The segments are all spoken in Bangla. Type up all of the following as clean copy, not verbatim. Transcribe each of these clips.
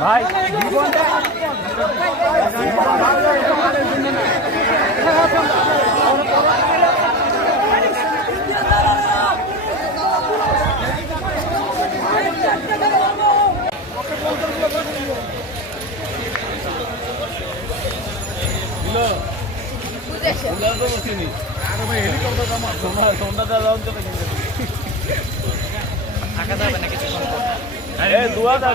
ভাই দুয়া দা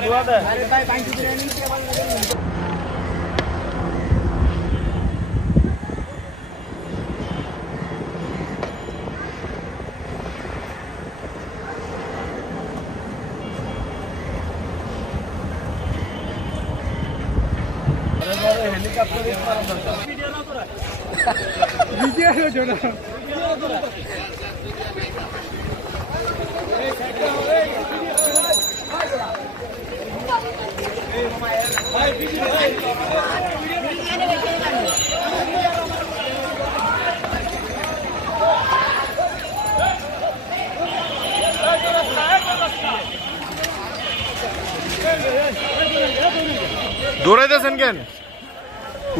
দৌড়াইতেছেন কেন?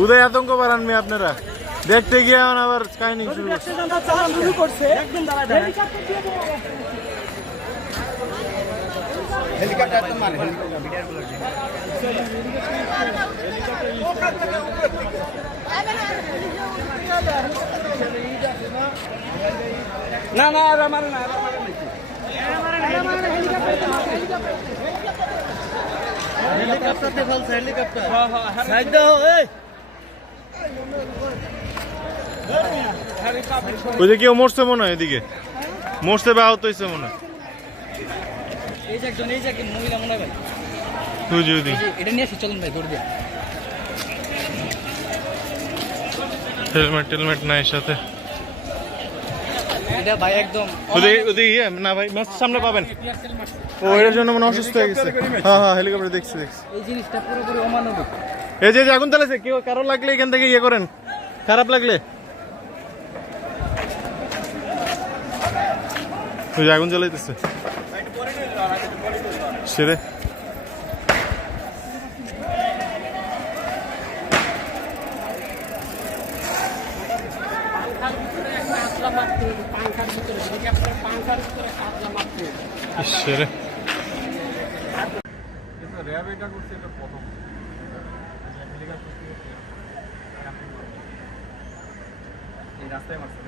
উদয় আতঙ্ক বাড়ান মেয়ে আপনারা দেখতে গিয়ে আবার কাহিনী শুরু করছে। না না আমার না হেলিকপ্টার ফেলছে হেলিকপ্টার সাইড দাও এই ওই যে কেউ মরছে মনে হয় এদিকে মরছে বা আহত হয়েছে মনে হয় এই যে একজন মহিলা মনে হয় ভাই তুই যদি এটা নিয়ে এসে চলুন ভাই দৌড় দিয়ে হেলমেট নাই সাথে এটা ভাই একদম ওদিকে না ভাই মাছ সামনে পাবেন ও এর জন্য মনে অসুস্থ হয়ে গেছে হ্যাঁ হেলিকপ্টার দেখছি এই জিনিসটা পুরোপুরি অমানবিক এই যে আগুন জ্বালাছে কেউ কারো লাগলে এখান থেকে ইয়ে করেন খারাপ লাগলে ওই যে আগুন জ্বালাইতেছে সেরে সেরে র্যাব এটা করছে এটা প্রথম এই রাস্তায় মারছে